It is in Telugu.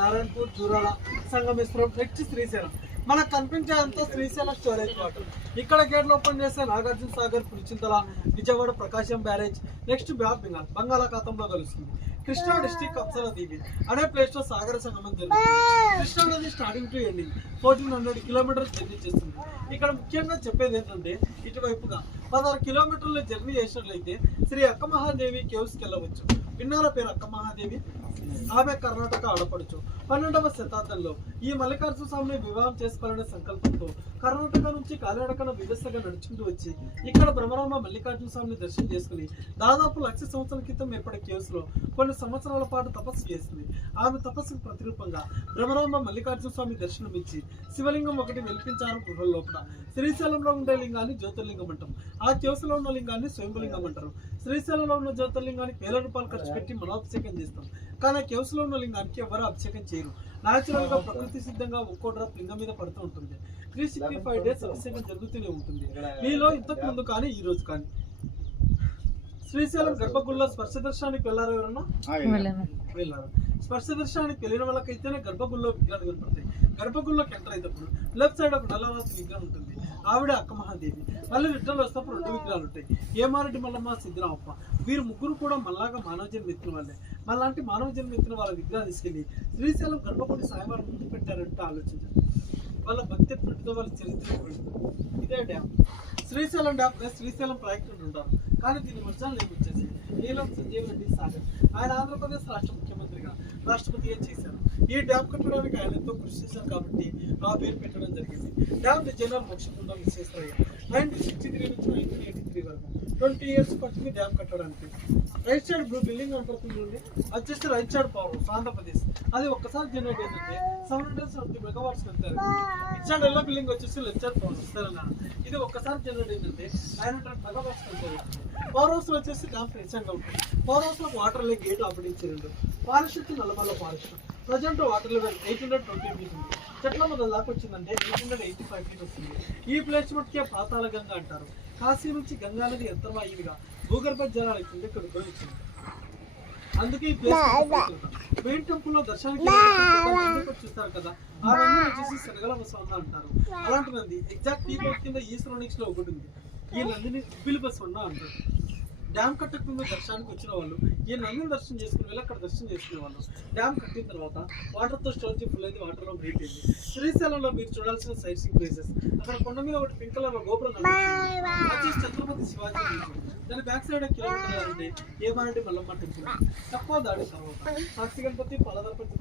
నారాయణపూర్, జూరాల, సంగమేశ్వరం, నెక్స్ట్ శ్రీశైలం. మనకు కనిపించేంత శ్రీశైలం స్టోరేజ్ వాటర్. ఇక్కడ గేట్లు ఓపెన్ చేస్తే నాగార్జున సాగర్, పులిచింతల, విజయవాడ ప్రకాశం బ్యారేజ్, నెక్స్ట్ బ్యాక్ బెంగాల్ బంగాళాఖాతంలో కలుస్తుంది. కృష్ణా డిస్టిక్ అప్సరా దీవి అనే ప్లేస్ లో సాగర సంగమం జరుగుతుంది. కృష్ణా నది starting to ending 1400 kilometres journey చేస్తుంది. ఇక్కడ ముఖ్యంగా చెప్పేది ఏంటంటే ఇటువైపుగా 16 కిలోమీటర్ల జర్నీ చేసినట్లయితే శ్రీ అక్క మహాదేవి కేవ్స్కి వెళ్ళవచ్చు. విన్నార పేరు అక్క మహాదేవి? ఆమె కర్ణాటక ఆడపడుచు. 12వ శతాబ్దంలో ఈ మల్లికార్జున స్వామిని వివాహం చేసుకోవాలనే సంకల్పంతో కర్ణాటక నుంచి కాలినడకన వివస్థగా నడుచుకుంటూ వచ్చి ఇక్కడ బ్రహ్మరామ మల్లికార్జున స్వామిని దర్శనం చేసుకుని దాదాపు 1,00,000 సంవత్సరాల క్రితం ఏర్పడే కేవ్స్ లో కొన్ని సంవత్సరాల పాటు తపస్సు చేసింది. ఆమె తపస్సుకు ప్రతిరూపంగా బ్రహ్మరామ మల్లికార్జున స్వామి దర్శనం ఇచ్చి శివలింగం ఒకటి వెలిపించారు గుహల లోపల. శ్రీశైలంలో ఉండే లింగాన్ని జ్యోతిర్లింగం అంటాం. ఆ కేవ్స్ లో ఉన్న లింగాన్ని స్వయంభులింగం అంటారు. శ్రీశైలంలో ఉన్న జ్యోతిర్లింగానికి వేల రూపాయలు ఖర్చు పెట్టి మనోభిషేకం చేస్తాం. కానీ కేవ్స్ లో ఉన్న లింగానికి ఎవరు అభిషేకం చేయరు. న్యాచురల్ గా ప్రకృతి సిద్ధంగా ఒక్కో డ్రాప్ లింగం మీద పడుతూ ఉంటుంది. 365 డేస్ అభిషేకం జరుగుతూనే ఉంటుంది. మీలో ఇంతకు ముందు కానీ ఈ రోజు కానీ శ్రీశైలం గర్భగుడిలో స్పర్శ దర్శనానికి వెళ్ళారు ఎవరన్నా? వెళ్ళారు. స్పర్శ దర్శనానికి వెళ్ళిన వాళ్ళకైతేనే గర్భగుడిలో విగ్రహాలు కనపడతాయి. గర్భగుడిలోకి ఎంటర్ అయినప్పుడు లెఫ్ట్ సైడ్ ఒక నల్లరాతి విగ్రహం ఉంటుంది. ఆవిడ అక్క మహాదేవి. మళ్ళీ రిటర్న్ వస్తప్పుడు 2 విగ్రహాలు ఉంటాయి. ఏమారెడ్డి మల్లమ్మ, సిద్ధరామప్ప. వీరు ముగ్గురు కూడా మళ్ళాగా మానవ జన్మ ఎత్తిన వాళ్ళే. మళ్ళాంటి మానవ జన్మ ఎత్తిన వాళ్ళ విగ్రహాలు తీసుకెళ్లి శ్రీశైలం గర్భగుడి సాయివారం ముందు పెట్టారంటే ఆలోచించారు. వాళ్ళ భక్తి ఎటువంటిదో వాళ్ళ చరిత్ర. ఇదే dam Srisailam dam plus Srisailam project ఉంటారు. కానీ దీని వర్షాలు వచ్చేసి నీలం సంజీవ్ రెడ్డి సాగర్. ఆయన ఆంధ్రప్రదేశ్ రాష్ట్ర ముఖ్యమంత్రిగా రాష్ట్రపతిగా చేశారు. ఈ డ్యామ్ కట్టడానికి ఆయన ఎంతో కృషి చేశారు కాబట్టి ఆ పేరు పెట్టడం జరిగింది. Dam designer Mokshagundam Visvesvaraya. 1963 నుంచి 1983 వరకు 20 ఇయర్స్ పట్టింది డ్యామ్ కట్టడానికి. రైట్ సైడ్ బ్లూ బిల్డింగ్ కనపడుతుంది. వచ్చేసి రైట్ సైడ్ పవర్ ఆంధ్రప్రదేశ్. అది ఒక్కసారి జనరేట్ ఏంటంటే 770 మెగావాట్స్ వెళ్తారు. ఇట్ సైడ్ ఎల్లో బిల్డింగ్ వచ్చేసి లెఫ్ట్ సైడ్ పవర్ తెలంగాణ. ఇది ఒక్కసారి జనరేట్ ఏంటంటే 900 మెగావాట్స్ వెళ్తారు. పవర్ హౌస్ వచ్చేసి డ్యామ్ ఫ్రెండ్గా ఉంటుంది. పవర్ హౌస్ లో వాటర్ లేక్ గేట్ ఆపడించారు. Forest Nallamala forest. Present water level 820 feet ఉంది. చెట్ల మొదల దాకా వచ్చిందంటే 885 ఫీట్ వస్తుంది. ఈ ప్లేస్ మట్టుకే పాతాళ గంగా అంటారు. కాశీ నుంచి గంగా నది అంతర్వాయువుగా భూగర్భ జలాలు కింద ఇక్కడ ఉద్భవించింది. అందుకే ఈ ప్లేస్ మెయిన్ టెంపుల్ లో దర్శనానికి చూస్తారు కదా, ఆ నంది వచ్చేసి శనగల బసవన్న అంటారు. అలాంటి నంది ఎగ్జాక్ట్ ఈ బస్ కింద ఈశ్వరోనిక్స్ లో ఒకటి ఉంది. ఈ నందిని ఉప్పిలి బసవన్న అంటారు. డ్యామ్ కట్టక ముందు దర్శనానికి వచ్చిన వాళ్ళు ఈ నందిని దర్శనం చేసుకుని వెళ్ళి అక్కడ దర్శనం చేసుకునే వాళ్ళు. డ్యామ్ కట్టిన తర్వాత వాటర్తో స్టోరేజ్ ఫుల్ అయితే వాటర్లో బ్రేక్ అయింది. శ్రీశైలంలో మీరు చూడాల్సిన సైట్ సీయింగ్ ప్లేసెస్. అక్కడ కొండ మీద ఒకటి పింక్ కలర్ గోపురం వచ్చేసి ఛత్రపతి శివాజీ. దాని బ్యాక్ సైడ్ కిలోమీటర్ అంటే ఏమారెడ్డి మల్లమ్మ టెంపుల్. తక్కువ దాడి తర్వాత సాక్షి గణపతి, పలదర్పతి